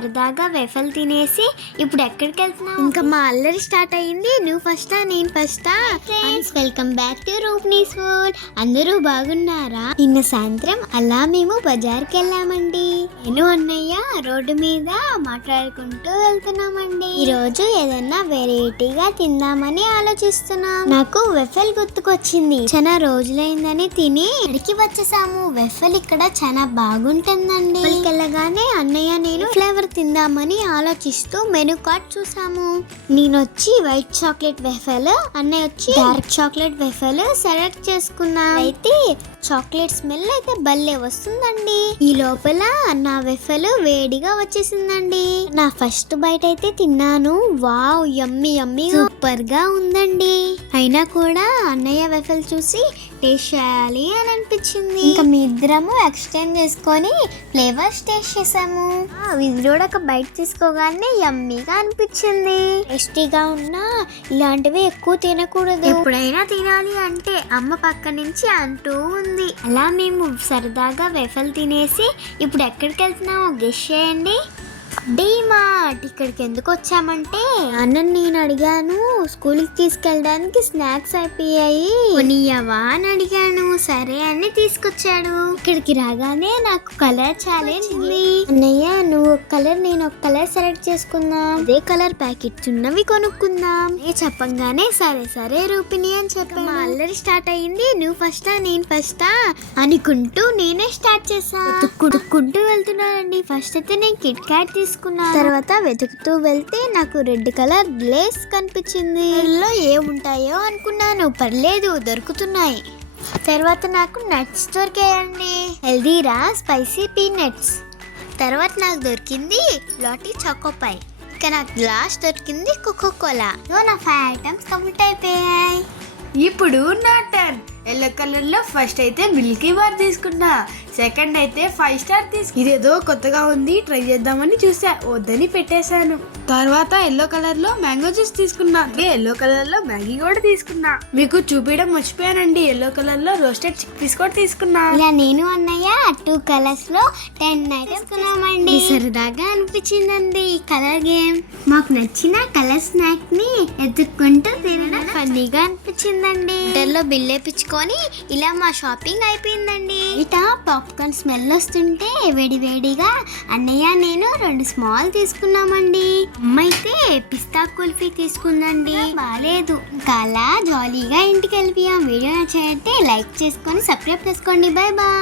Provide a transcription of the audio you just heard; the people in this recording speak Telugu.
సరదాగా వెఫల్ తినేసి ఇప్పుడు ఎక్కడికి వెళ్తున్నావు? ఇంకా మా అల్లరి స్టార్ట్ అయ్యింది. నువ్వు ఫస్టా నేను ఫస్టా? Friends, welcome back to Roopni's world. అందరూ బాగున్నారా? నిన్న సాయంత్రం అలా మేము బజార్కి వెళ్ళామండి. నేను అన్నయ్య రోడ్డు మీద మాట్లాడుకుంటూ వెళ్తున్నామండి. ఈ రోజు ఏదన్నా వెరైటీగా తిందామని ఆలోచిస్తున్నాం. నాకు వెఫల్ గుర్తుకొచ్చింది. చాలా రోజులైందని తిని ఇక్కడికి వచ్చేసాము. వెఫల్ ఇక్కడ చాలా బాగుంటుందండి. వెళ్ళగానే అన్నయ్య నేను ఫ్లేవర్ తిందామని ఆలోచిస్తూ మెనూ కార్డ్ చూసాము. నేను వచ్చి వైట్ చాక్లెట్ వెఫల్, అన్నయ్య వచ్చి డార్క్ చాక్లెట్ వెఫల్ సెలెక్ట్ చేసుకున్నా. అయితే చాక్లెట్ స్మెల్ అయితే భలే వస్తుందండి. ఈ లోపల నా వెఫల్ వేడిగా వచ్చేసిందండి. నా ఫస్ట్ బైట్ అయితే తిన్నాను. వావ్, యమ్మీ యమ్మీ సూపర్ గా ఉందండి. అయినా కూడా అన్నయ్య వెఫల్ చూసి టేస్ట్ చేయాలి అని అనిపించింది. ఇంకా మీ ఇద్దరము ఎక్స్చేంజ్ చేసుకొని ఫ్లేవర్స్ టేస్ట్ చేసాము. ఇది కూడా ఒక బైట్ తీసుకోగానే యమ్మీగా అనిపించింది. టేస్టీగా ఉన్నా ఇలాంటివి ఎక్కువ తినకూడదు. ఎప్పుడైనా తినాలి అంటే అమ్మ పక్క నుంచి అంటూ ఉంది. అలా మేము సరదాగా వెఫల్ తినేసి ఇప్పుడు ఎక్కడికి వెళ్తున్నామో గెస్ చేయండి. డీమార్ట్. ఇక్కడికి ఎందుకు వచ్చామంటే అన్నని నేను అడిగాను స్కూల్కి తీసుకెళ్ళడానికి స్నాక్స్ అయిపోయాయి కొనియవా అని అడిగాను. సరే అని తీసుకొచ్చాడు. ఇక్కడికి రాగానే నాకు కలర్ ఛాలెంజ్ ఉంది. అన్నయ్య నువ్వు ఒక కలర్ నేను ఒక కలర్ సెలెక్ట్ చేసుకుందాం, అదే కలర్ ప్యాకెట్స్ ఉన్నవి కొనుక్కుందాం. చెప్పంగానే సరే సరే రూపిణి అని చెప్పాను. మా అల్లరి స్టార్ట్ అయ్యింది. నువ్వు ఫస్టా నేను ఫస్టా అనుకుంటూ నేనే స్టార్ట్ చేసా. తుక్కుంటూ వెళ్తున్నానండి. ఫస్ట్ అయితే నేను కిట్ క్యాట్ తీసుకున్నా. తర్వాత వెతుకుతూ వెళ్తే నాకు రెడ్ కలర్ లేస్ కనిపించింది. ఇందులో ఏముంటాయో అనుకున్నాను. పర్లేదు దొరుకుతున్నాయి. తర్వాత నాకు నట్స్ దొరికాయండి. హెల్దీరా స్పైసీ పీనట్స్. తర్వాత నాకు దొరికింది లాటీ చాకోపై. ఇక నాకు గ్లాస్ దొరికింది కోకో కోలా. నా 5 ఐటమ్స్ కంప్లీట్ అయిపోయాయి. ఇప్పుడు నా టర్న్. ఎల్లో కలర్ లో ఫస్ట్ అయితే మిల్కీ బార్ తీసుకున్నా. సెకండ్ అయితే 5 స్టార్ ఇదేదో కొత్తగా ఉంది ట్రై చేద్దామని చూసా, వద్దని పెట్టేశాను. తర్వాత ఎల్లో కలర్ లో మ్యాంగో జ్యూస్ తీసుకున్నా. ఎల్లో కలర్ లో మ్యాగీ కూడా తీసుకున్నా. మీకు చూపించడం మర్చిపోయానండి, ఎల్లో కలర్ లో రోస్టెడ్ చిక్ పీస్ కూడా తీసుకున్నా. ఇలా నేను అన్నయ్య 2 కలర్స్ లో 10 ఐటమ్స్ తీసుకున్నామండి. సరదాగా అనిపించిందండి ఈ కలర్ గేమ్. మాకు నచ్చిన కలర్ స్నాక్ ని ఎత్తుక్కుంటూ తినడం ఫన్నీగా అనిపించిందండి. ఇంటర్లో బిల్ వేయించుకొని ఇలా మా షాపింగ్ అయిపోయిందండి. ఇట పాప్కార్న్ స్మెల్ వస్తుంటే వేడి వేడిగా అన్నయ్య నేను 2 స్మాల్ తీసుకున్నామండి. అమ్మ అయితే పిస్తా కుల్ఫీ తీసుకుందండి. బాలేదు. ఇంకా అలా జాలీగా ఇంటికి వెళ్ళిపోయాం. వీడియో నచ్చితే లైక్ చేసుకొని సబ్స్క్రైబ్ చేసుకోండి. Bye bye.